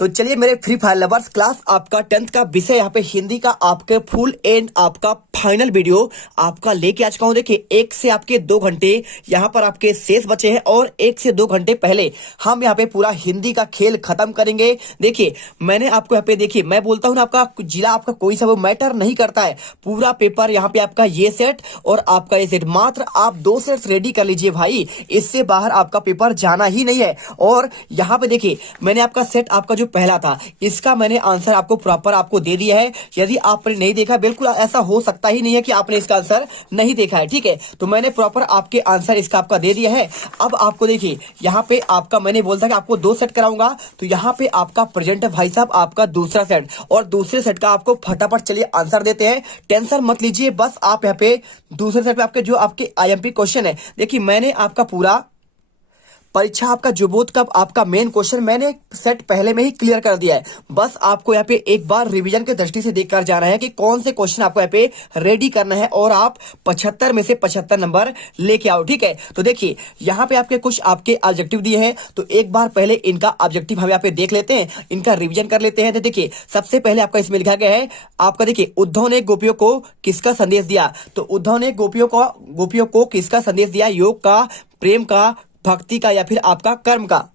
तो चलिए मेरे फ्री फायर लवर्स, क्लास आपका 10th का विषय यहाँ पे हिंदी का आपके फुल एंड आपका फाइनल वीडियो आपका लेके आज का हूँ। देखिए 1 से आपके 2 घंटे यहाँ पर आपके शेष बचे हैं और 1 से 2 घंटे पहले हम यहाँ पे पूरा हिंदी का खेल खत्म करेंगे। देखिए मैंने आपको यहाँ पे, देखिए मैं बोलता हूँ ना, आपका जिला आपका कोई सा वो मैटर नहीं करता है। पूरा पेपर यहाँ पे आपका ये सेट और आपका ये सेट, मात्र आप 2 सेट्स रेडी कर लीजिए भाई, इससे बाहर आपका पेपर जाना ही नहीं है। और यहाँ पे देखिए मैंने आपका सेट आपका जो पहला था इसका मैंने आंसर आपको प्रॉपर आपको दे दिया है। यदि आपने नहीं देखा, बिल्कुल ऐसा हो सकता ही नहीं है कि आपने इसका आंसर नहीं देखा है, ठीक है। तो मैंने प्रॉपर आपके आंसर इसका आपका दे दिया है। अब आपको देखिए यहाँ पे आपका मैंने बोला था कि आपको 2 सेट कराऊंगा, तो यहाँ पे आपका प्रेजेंट है भाई साहब आपका दूसरा सेट, और दूसरे सेट का आपको फटाफट चलिए आंसर देते हैं। टेंशन मत लीजिए, बस आप यहाँ पे दूसरे सेट पे आपके जो आपके आईएमपी क्वेश्चन है, देखिए मैंने आपका पूरा परीक्षा आपका जो बोर्ड का आपका मेन क्वेश्चन मैंने सेट पहले में ही क्लियर कर दिया है। बस आपको यहाँ पे एक बार रिवीजन के दृष्टि से देखकर जाना है कि कौन से क्वेश्चन आपको यहाँ पे रेडी करना है और आप 75 में से 75 नंबर लेके आओ, ठीक है। तो देखिए यहाँ पे आपके कुछ आपके ऑब्जेक्टिव दिए हैं, तो एक बार पहले इनका ऑब्जेक्टिव हम यहाँ पे देख लेते हैं, इनका रिविजन कर लेते हैं। तो देखिए सबसे पहले आपका इसमें लिखा गया है आपका, देखिए उद्धव ने गोपियों को किसका संदेश दिया। तो उद्धव ने गोपियों को किसका संदेश दिया? योग का, प्रेम का, भक्ति का, या फिर आपका कर्म का।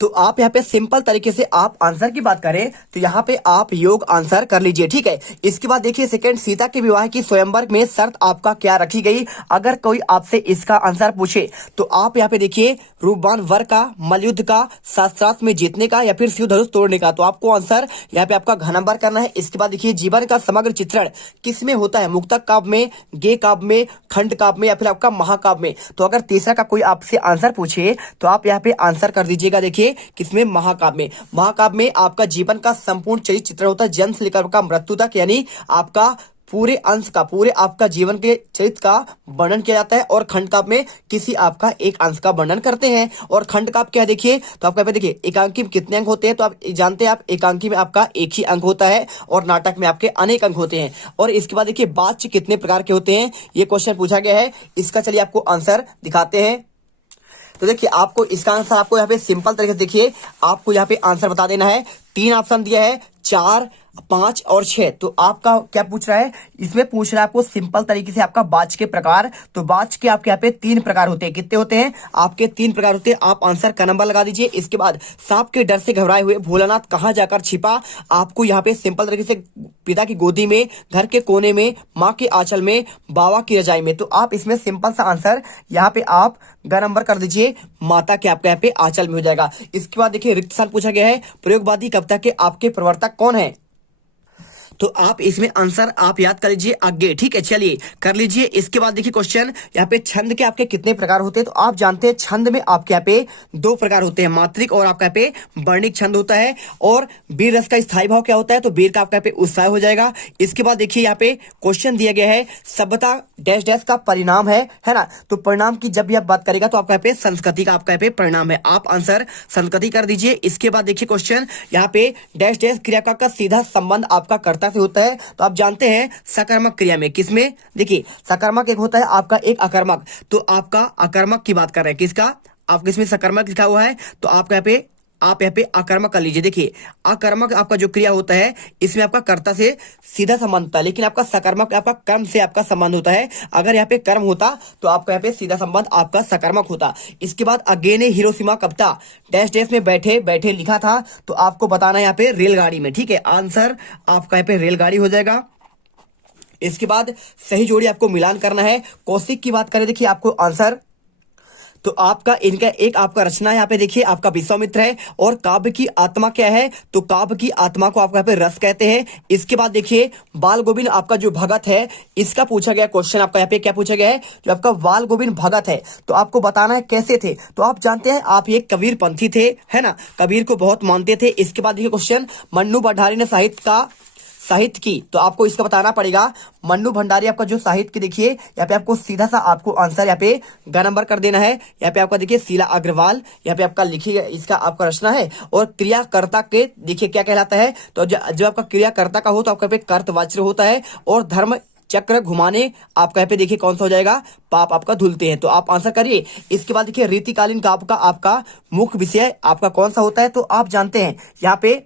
तो आप यहाँ पे सिंपल तरीके से आप आंसर की बात करें तो यहाँ पे आप योग आंसर कर लीजिए, ठीक है। इसके बाद देखिए सेकंड, सीता के विवाह की स्वयंवर में शर्त आपका क्या रखी गई? अगर कोई आपसे इसका आंसर पूछे तो आप यहाँ पे देखिए रूपवान वर का, मलयुद्ध का, शास्त्रास्त्र में जीतने का, या फिर शिव धनुष तोड़ने का। तो आपको आंसर यहाँ पे आपका घ नंबर करना है। इसके बाद देखिए जीवन का समग्र चित्रण किस में होता है? मुक्तक काव्य में, गे काव्य में, खंड काव्य में, या फिर आपका महाकाव्य में। तो अगर तीसरा का कोई आपसे आंसर पूछे तो आप यहाँ पे आंसर कर दीजिएगा, देखिए किसमें? महाकाव्य में। महाकाव्य में आपका जीवन का संपूर्ण चरित्र चित्रण होता है, जन्म से लेकर आपका मृत्यु तक, यानी आपका पूरे अंश का, पूरे आपका जीवन के चरित्र का वर्णन किया जाता है। और खंड काव्य में किसी आपका एक अंश का वर्णन करते हैं। और खंड काव्य क्या देखिए, तो आपका देखिए एकांकी में कितने अंक होते हैं? तो आप जानते हैं, आप एकांकी में आपका एक ही अंक होता है और नाटक में आपके अनेक अंक होते हैं। और इसके बाद देखिए वाच्य कितने प्रकार के होते हैं, ये क्वेश्चन पूछा गया है। इसका चलिए आपको आंसर दिखाते हैं। तो देखिए आपको इसका आंसर आपको यहाँ पे सिंपल तरीके से, देखिए आपको यहाँ पे आंसर बता देना है। 3 ऑप्शन दिया है, 4, 5 और 6। तो आपका क्या पूछ रहा है? इसमें पूछ रहा है आपको सिंपल तरीके से आपका वाच्य के प्रकार। तो वाच्य के आपके यहाँ पे 3 प्रकार होते हैं। कितने होते हैं? आपके 3 प्रकार होते हैं। आप आंसर का नंबर लगा दीजिए। इसके बाद सांप के डर से घबराए हुए भोलानाथ कहाँ जाकर छिपा? आपको यहाँ पे सिंपल तरीके से पिता की गोदी में, घर के कोने में, माँ के आंचल में, बाबा की रजाई में। तो आप इसमें सिंपल सा आंसर यहाँ पे आप ग नंबर कर दीजिए, माता के आपके यहाँ पे आंचल में हो जाएगा। इसके बाद देखिए रिक्त स्थान पूछा गया है, प्रयोगवादी कविता के आपके प्रवर्तक कौन है? तो आप इसमें आंसर आप याद कर लीजिए आगे, ठीक है। चलिए कर लीजिए। इसके बाद देखिए क्वेश्चन यहाँ पे छंद के आपके कितने प्रकार होते हैं? तो आप जानते हैं छंद में आपके यहाँ पे 2 प्रकार होते हैं, मात्रिक और आपका यहाँ पे वर्णिक छंद होता है। और वीर रस का स्थायी भाव क्या होता है? तो वीर का आपका यहाँ पे उत्साह हो जाएगा। इसके बाद देखिए यहाँ पे क्वेश्चन दिया गया है, सभ्यता डैश डैश का परिणाम है ना। तो परिणाम की जब भी आप बात करेगा तो आपका यहाँ पे संस्कृति का आपका यहाँ पे परिणाम है। आप आंसर संस्कृति कर दीजिए। इसके बाद देखिए क्वेश्चन यहाँ पे डैश डैश क्रिया का सीधा संबंध आपका कर्ता से होता है। तो आप जानते हैं सकर्मक क्रिया में किसमें? देखिए सकर्मक एक होता है आपका एक अकर्मक। तो आपका अकर्मक की बात कर रहे हैं, किसका? आपके इसमें सकर्मक लिखा हुआ है, तो आप यहाँ पे अकर्मक कर लीजिए। देखिए अकर्मक आपका जो क्रिया होता है इसमें आपका कर्ता से सीधा संबंध होता है, लेकिन आपका सकर्मक आपका कर्म से आपका संबंध होता है। अगर यहाँ पे कर्म होता तो आपका यहाँ पे सीधा संबंध आपका सकर्मक होता। इसके बाद अगेने हिरोशिमा कविता डैश डैश में बैठे बैठे लिखा था। तो आपको बताना है यहाँ पे रेलगाड़ी में, ठीक है। आंसर आपका यहाँ पे रेलगाड़ी हो जाएगा। इसके बाद सही जोड़ी आपको मिलान करना है। कौशिक की बात करें, देखिए आपको आंसर, तो आपका इनका एक आपका रचना है यहाँ पे, देखिए आपका विश्वामित्र है। और काव्य की आत्मा क्या है? तो काव्य की आत्मा को आपको यहाँ पे रस कहते हैं। इसके बाद देखिए बाल गोविंद आपका जो भगत है, इसका पूछा गया क्वेश्चन आपका यहाँ पे क्या पूछा गया है? जो आपका बाल गोविंद भगत है, तो आपको बताना है कैसे थे। तो आप जानते हैं आप ये कबीर पंथी थे, है ना, कबीर को बहुत मानते थे। इसके बाद देखिए क्वेश्चन, मन्नू भंडारी ने साहित्य की, तो आपको इसका बताना पड़ेगा। मन्नू भंडारी आपका जो साहित्य की, देखिए यहाँ पे आपको सीधा सा आपको आंसर यहाँ पे ग नंबर कर देना है। यहाँ पे आपका देखिए शीला अग्रवाल यहाँ पे आपका लिखी इसका आपका रचना है। और क्रियाकर्ता के देखिए क्या कहलाता है? तो जो आपका क्रियाकर्ता का हो तो आपका पे कर्तवाच्य होता है। और धर्म चक्र घुमाने आपका यहाँ पे देखिए कौन सा हो जाएगा, पाप आपका धुलते हैं। तो आप आंसर करिए। इसके बाद देखिए रीतिकालीन का आपका मुख्य विषय आपका कौन सा होता है, तो आप जानते हैं यहाँ पे।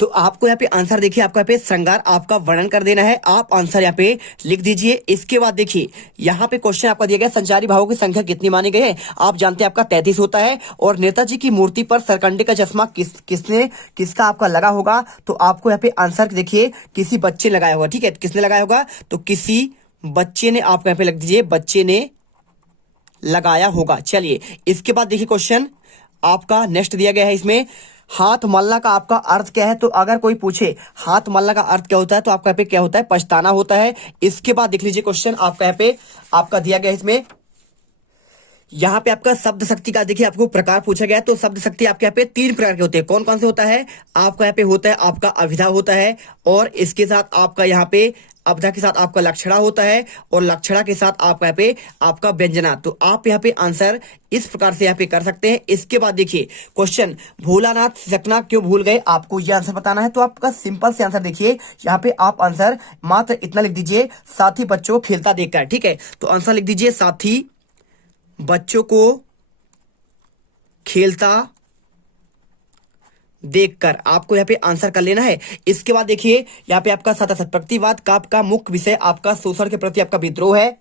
तो आपको यहाँ पे आंसर देखिए आपका यहाँ पे श्रृंगार आपका वर्णन कर देना है। आप आंसर यहाँ पे लिख दीजिए। इसके बाद देखिए यहाँ पे क्वेश्चन आपका दिया गया संचारी भावों की संख्या कितनी मानी गई है। आप जानते हैं आपका 33 होता है। और नेताजी की मूर्ति पर सरकंडे का चश्मा किसका आपका लगा होगा। तो आपको यहाँ पे आंसर देखिए किसी बच्चे ने लगाया होगा। ठीक है, किसने लगाया होगा, तो किसी बच्चे ने आपको यहाँ पे लिख दीजिए, बच्चे ने लगाया होगा। चलिए इसके बाद देखिए क्वेश्चन आपका नेक्स्ट दिया गया है। इसमें हाथ मलना का आपका अर्थ क्या है। तो अगर कोई पूछे हाथ मलना का अर्थ क्या होता है, तो आपका यहाँ पे क्या होता है, पछताना होता है। इसके बाद देख लीजिए क्वेश्चन आपका यहाँ पे आपका दिया गया है। इसमें यहाँ पे आपका शब्द शक्ति का देखिए आपको प्रकार पूछा गया है। तो शब्द शक्ति आपके यहाँ पे 3 प्रकार के होते हैं। कौन कौन से होता है, आपका यहाँ पे होता है आपका अभिधा होता है, और इसके साथ आपका यहाँ पे अभिधा के साथ आपका लक्षणा होता है, और लक्षणा के साथ आपका यहाँ पे आपका व्यंजना। तो आप यहाँ पे आंसर इस प्रकार से यहाँ पे कर सकते हैं। इसके बाद देखिए क्वेश्चन भोलानाथ सिसकना क्यों भूल गए, आपको ये आंसर बताना है। तो आपका सिंपल से आंसर देखिए यहाँ पे आप आंसर मात्र इतना लिख दीजिए, साथी बच्चों को खेलता देखकर। ठीक है, तो आंसर लिख दीजिए साथी बच्चों को खेलता देखकर। आपको यहाँ पे आंसर कर लेना है। इसके बाद देखिए यहाँ पे आपका सतप्रतिवाद का आपका मुख्य विषय आपका शोषण के प्रति आपका विद्रोह है।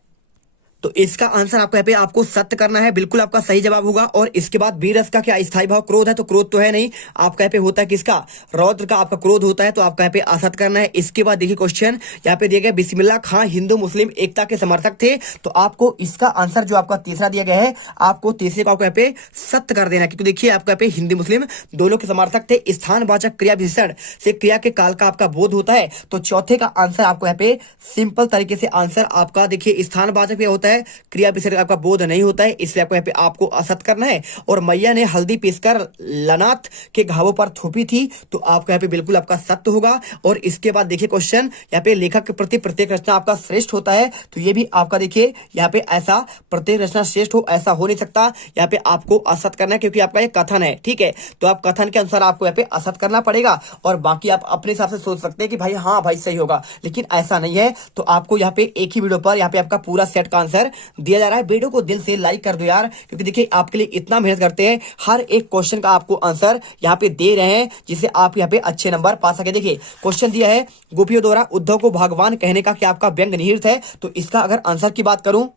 तो इसका आंसर आपको यहाँ पे आपको सत्य करना है, बिल्कुल आपका सही जवाब होगा। और इसके बाद वीरस का क्या स्थायी भाव क्रोध है, तो क्रोध तो है नहीं। आपका यहाँ पे होता है किसका, रौद्र का आपका क्रोध होता है। तो आपका यहाँ पे असत्य करना है। इसके बाद देखिए क्वेश्चन यहाँ पे दिया गया बिस्मिल्लाह खां हिंदू मुस्लिम एकता के समर्थक थे। तो आपको इसका आंसर जो आपका तीसरा दिया गया है, आपको तीसरे को आपको यहाँ पे सत्य कर देना है। क्योंकि देखिए आपका यहाँ पे हिंदू मुस्लिम दोनों के समर्थक थे। स्थानवाचक क्रिया विशेषण से क्रिया के काल का आपका बोध होता है। तो चौथे का आंसर आपको यहाँ पे सिंपल तरीके से आंसर आपका देखिए स्थानवाचक होता है, क्रिया विशेषण आपका बोध नहीं होता है, इसलिए आपको यहाँ पे आपको असत करना है। और मैया ने हल्दी पीसकर लनाथ के घावों पर थोपी थी। तो आपको यहाँ पे बिल्कुल आपका सत्य होगा। और इसके बाद देखिए क्वेश्चन यहाँ पे लेखक के प्रति प्रत्येक रचना आपका श्रेष्ठ होता है। तो ये भी आपका देखिए यहाँ पे ऐसा प्रत्येक रचना श्रेष्ठ हो ऐसा हो नहीं सकता। यहाँ पे आपको असत करना है, क्योंकि आपका ये कथन है। ठीक है, तो आप कथन के अनुसार आपको यहाँ पे असत करना पड़ेगा। और बाकी आप अपने हिसाब से सोच सकते हैं कि भाई हाँ भाई सही होगा, लेकिन ऐसा नहीं है। तो आपको यहाँ पे एक ही वीडियो पर यहाँ पे आपका पूरा सेट का आंसर दिया जा रहा है। वीडियो को दिल से लाइक कर दो यार, क्योंकि देखिए आपके लिए इतना मेहनत करते हैं, हर एक क्वेश्चन का आपको आंसर यहाँ पे दे रहे हैं, जिससे आप यहाँ पे अच्छे नंबर पा सके। देखिए क्वेश्चन दिया है गोपियों द्वारा उद्धव को भगवान कहने का क्या आपका व्यंग निहित है। तो इसका अगर आंसर की बात करूं,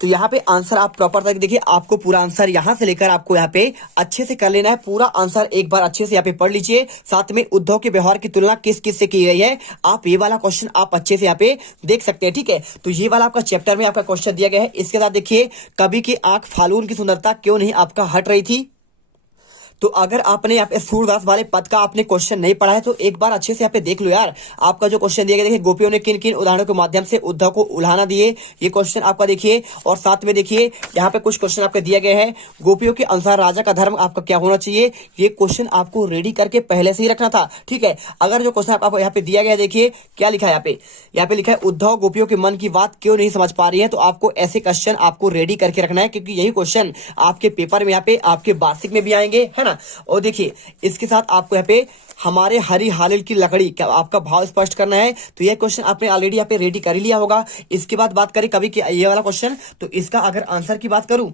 तो यहाँ पे आंसर आप प्रॉपर तरीके देखिए, आपको पूरा आंसर यहाँ से लेकर आपको यहाँ पे अच्छे से कर लेना है। पूरा आंसर एक बार अच्छे से यहाँ पे पढ़ लीजिए। साथ में उद्धव के व्यवहार की तुलना किस किस से की गई है, आप ये वाला क्वेश्चन आप अच्छे से यहाँ पे देख सकते हैं। ठीक है, तो ये वाला आपका चैप्टर में आपका क्वेश्चन दिया गया है। इसके साथ देखिए कवि की आंख फाल्गुन की सुंदरता क्यों नहीं आपका हट रही थी। तो अगर आपने यहाँ पे सूरदास वाले पद का आपने क्वेश्चन नहीं पढ़ा है, तो एक बार अच्छे से यहाँ पे देख लो यार। आपका जो क्वेश्चन दिया गया देखिए गोपियों ने किन किन उदाहरणों के माध्यम से उद्धव को उल्हाना दिए, ये क्वेश्चन आपका देखिए। और साथ में देखिए यहाँ पे कुछ क्वेश्चन आपके दिया गया है, गोपियों के अनुसार राजा का धर्म आपका क्या होना चाहिए। ये क्वेश्चन आपको रेडी करके पहले से ही रखना था। ठीक है, अगर जो क्वेश्चन आपको यहाँ पे दिया गया देखिए क्या लिखा है यहाँ पे लिखा है उद्धव गोपियों के मन की बात क्यों नहीं समझ पा रही है। तो आपको ऐसे क्वेश्चन आपको रेडी करके रखना है, क्योंकि यही क्वेश्चन आपके पेपर में यहाँ पे आपके वार्षिक में भी आएंगे, है ना। और देखिए इसके साथ आपको यहाँ पे हमारे हरी हालिल की लकड़ी क्या आपका भाव स्पष्ट करना है। तो यह क्वेश्चन आपने ऑलरेडी यहाँ पे रेडी कर ही लिया होगा। इसके बाद बात करें कभी कि ये वाला क्वेश्चन, तो इसका अगर आंसर की बात करूं,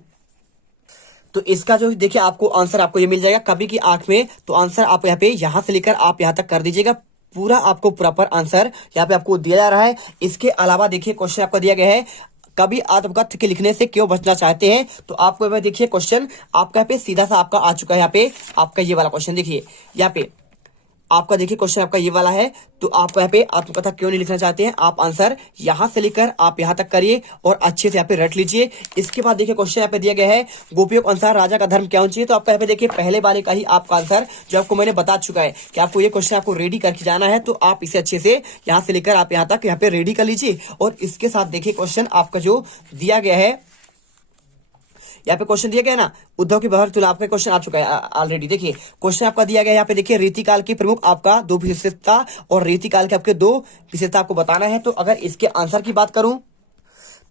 तो इसका जो देखिए आपको आंसर आपको ये मिल जाएगा कवि की आंख में। तो आंसर आप यहाँ पे यहां से लेकर आप यहां तक कर दीजिएगा, पूरा आपको प्रॉपर आंसर यहाँ पे आपको दिया जा रहा है। इसके अलावा देखिए क्वेश्चन आपको दिया गया है कभी आत्मकथ्य के लिखने से क्यों बचना चाहते हैं। तो आपको देखिए क्वेश्चन आपका यहाँ पे सीधा सा आपका आ चुका है। यहाँ पे आपका ये वाला क्वेश्चन देखिए, यहाँ पे आपका देखिए क्वेश्चन आपका ये वाला है। तो आप यहाँ पे आत्मकथा क्यों नहीं लिखना चाहते हैं, आप आंसर यहां से लेकर आप यहां तक करिए और अच्छे से यहाँ पे रट लीजिए। इसके बाद देखिए क्वेश्चन यहाँ पे दिया गया है गोपियों के अनुसार राजा का धर्म क्या होना चाहिए। तो आपका यहाँ पे देखिए पहले वाले का ही आपका आंसर जो आपको मैंने बता चुका है कि आपको ये क्वेश्चन आपको रेडी करके जाना है। तो आप इसे अच्छे से यहाँ से लेकर आप यहाँ तक यहाँ पे रेडी कर लीजिए। और इसके साथ देखिए क्वेश्चन आपका जो दिया गया है, यहाँ पे क्वेश्चन दिया गया ना उद्धव की व्यवहार तुलना, आपका क्वेश्चन आ चुका है ऑलरेडी। देखिए क्वेश्चन आपका दिया गया यहाँ पे देखिए रीतिकाल की प्रमुख आपका 2 विशेषता और रीतिकाल के आपके 2 विशेषता आपको बताना है। तो अगर इसके आंसर की बात करूं,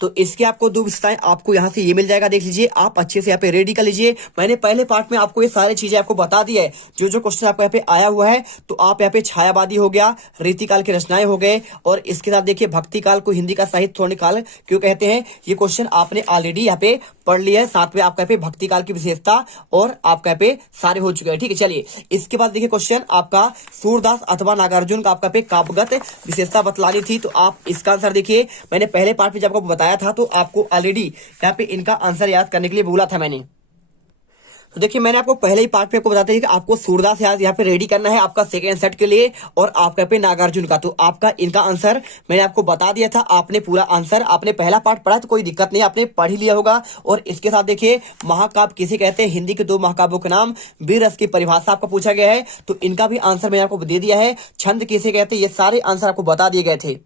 तो इसके आपको दो विशेषताएं आपको यहाँ से ये मिल जाएगा, देख लीजिए आप अच्छे से यहाँ पे रेडी कर लीजिए। मैंने पहले पार्ट में आपको ये सारी चीजें आपको बता दी है, जो जो क्वेश्चन आपको यहाँ पे आया हुआ है। तो आप यहाँ पे छायावादी हो गया, रीतिकाल की रचनाएं हो गए, और इसके साथ देखिए भक्ति काल को हिंदी का साहित्य स्वर्ण काल क्यों कहते हैं, ये क्वेश्चन आपने ऑलरेडी यहाँ पे पढ़ लिया है। साथ में आपका यहाँ पे भक्ति काल की विशेषता और आपका यहाँ पे सारे हो चुके हैं, ठीक है। चलिए इसके बाद देखिए क्वेश्चन आपका सूरदास अथवा नागार्जुन का आपका पे काव्यगत विशेषता बतलानी थी। तो आप इसका आंसर देखिए, मैंने पहले पार्ट में जब आपको बताया था तो आपको ऑलरेडी यहाँ पे इनका आंसर याद करने के लिए बोला था मैंने। तो देखिए मैंने आपको पहले ही पार्ट में आपको बताया था कि आपको सूरदास यहाँ पे रेडी करना है आपका सेकेंड सेट के लिए, और आपका यहाँ पे नागार्जुन का। तो आपका इनका आंसर मैंने आपको बता दिया था, आपने पूरा आंसर, आपने पहला पार्ट पढ़ा तो कोई दिक्कत नहीं, आपने पढ़ ही लिया होगा। और इसके साथ देखिए महाकाव्य किसे कहते हैं, हिंदी के दो महाकाव्यों के नाम, वीर रस की परिभाषा आपका पूछा गया है, तो इनका भी आंसर मैंने आपको दे दिया है। छंद किसे कहते हैं, ये सारे आंसर आपको बता दिए गए थे।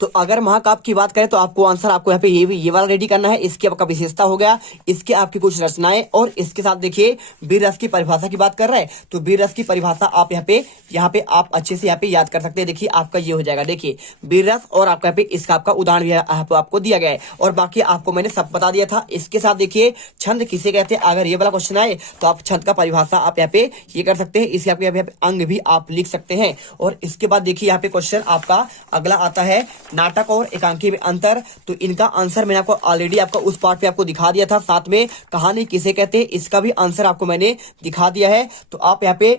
तो अगर महाकाव्य की बात करें तो आपको आंसर आपको यहाँ पे ये वाला रेडी करना है, इसकी आपका विशेषता हो गया, इसके आपकी कुछ रचनाएं, और इसके साथ देखिए वीर रस की परिभाषा की बात कर रहे हैं। तो वीर रस की परिभाषा आप यहाँ पे आप अच्छे से यहाँ पे याद कर सकते हैं। देखिए आपका ये हो जाएगा, देखिए वीर रस, और आपका यहाँ पे इसका आपका उदाहरण भी आपको दिया गया है, और बाकी आपको मैंने सब बता दिया था। इसके साथ देखिए छंद किसे कहते हैं, अगर ये वाला क्वेश्चन आए तो आप छंद का परिभाषा आप यहाँ पे ये कर सकते हैं, इसके आपके यहाँ पे अंग भी आप लिख सकते हैं। और इसके बाद देखिए यहाँ पे क्वेश्चन आपका अगला आता है नाटक और एकांकी में अंतर। तो इनका आंसर मैंने आपको ऑलरेडी आपका उस पार्ट पे आपको दिखा दिया था। साथ में कहानी किसे कहते हैं, इसका भी आंसर आपको मैंने दिखा दिया है। तो आप यहाँ पे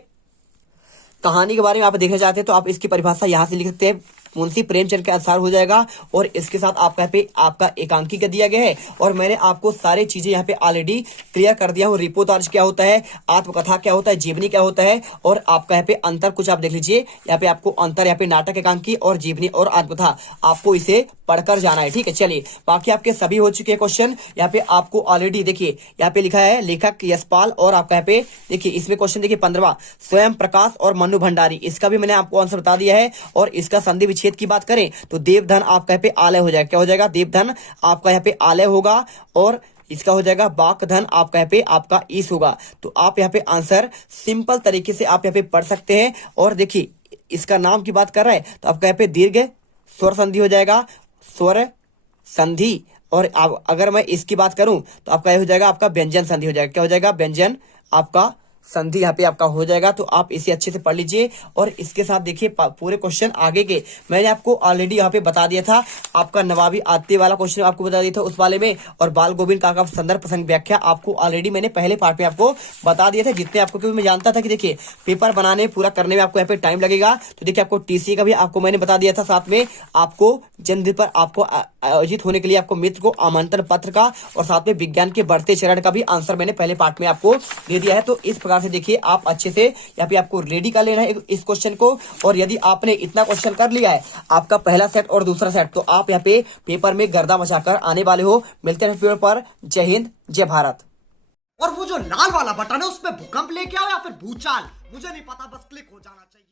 कहानी के बारे में आप देखना चाहते हैं तो आप इसकी परिभाषा यहाँ से लिख सकते हैं, मुंशी प्रेमचंद के अनुसार हो जाएगा। और इसके साथ आपका यहाँ पे आपका एकांकी का दिया गया है, और मैंने आपको सारी चीजें यहाँ पे ऑलरेडी क्लियर कर दिया हूँ। रिपोर्टाज क्या होता है, आत्मकथा क्या होता है, जीवनी क्या होता है, और आपका यहाँ पे अंतर कुछ आप देख लीजिए। यहाँ पे आपको अंतर, यहाँ पे नाटक, एकांकी और जीवनी और आत्मकथा आपको इसे पढ़कर जाना है, ठीक है। चलिए बाकी आपके सभी हो चुके हैं क्वेश्चन। यहाँ पे आपको ऑलरेडी देखिए यहाँ पे लिखा है लेखक यशपाल, और आपका यहाँ पे देखिए इसमें क्वेश्चन देखिए 15वां स्वयं प्रकाश और मनु भंडारी, इसका भी मैंने आपको आंसर बता दिया है। और इसका संधि विच्छेद की बात करें तो देवधन आपका यहाँ पे आलय हो जाएगा, क्या हो जाएगा, देवधन आपका यहाँ पे आलय होगा, और इसका हो जाएगा बाकधन आपका यहाँ पे आपका ईस होगा। तो आप यहाँ पे आंसर सिंपल तरीके से आप यहाँ पे पढ़ सकते हैं। और देखिए इसका नाम की बात कर रहा है तो आपका यहाँ पे दीर्घ स्वर संधि हो जाएगा, स्वर संधि। और अगर मैं इसकी बात करूं तो आपका ये हो जाएगा आपका व्यंजन संधि हो जाएगा, क्या हो जाएगा, व्यंजन आपका संधि यहाँ पे आपका हो जाएगा। तो आप इसे अच्छे से पढ़ लीजिए। और इसके साथ देखिए पूरे क्वेश्चन आगे के मैंने आपको ऑलरेडी यहाँ पे बता दिया था। आपका नवाबी आते वाला क्वेश्चन आपको बता दिया था उस वाले में, और बाल गोविंद का संदर्भ प्रसंग व्याख्या आपको ऑलरेडी मैंने पहले पार्ट में आपको बता दिया था, जितने आपको, क्योंकि मैं जानता था कि देखिए पेपर बनाने पूरा करने में आपको यहाँ पे टाइम लगेगा। तो देखिए आपको टीसी का भी आपको मैंने बता दिया था, साथ में आपको जन्मदिन पर आपको आयोजित होने के लिए आपको मित्र को आमंत्रण पत्र का, और साथ में विज्ञान के बढ़ते चरण का भी आंसर मैंने पहले पार्ट में आपको दे दिया है। तो इस प्रकार से देखिए आप अच्छे से यहाँ पे आपको रेडी कर लेना है इस क्वेश्चन को। और यदि आपने इतना क्वेश्चन कर लिया है आपका पहला सेट और दूसरा सेट, तो आप यहाँ पे पेपर में गर्दा मचाकर आने वाले हो। मिलते हैं पेपर पर। जय हिंद, जय भारत। और वो जो लाल वाला बटन है उसमें भूकंप लेके आओ या फिर भूचाल, मुझे नहीं पता, बस क्लिक हो जाना चाहिए।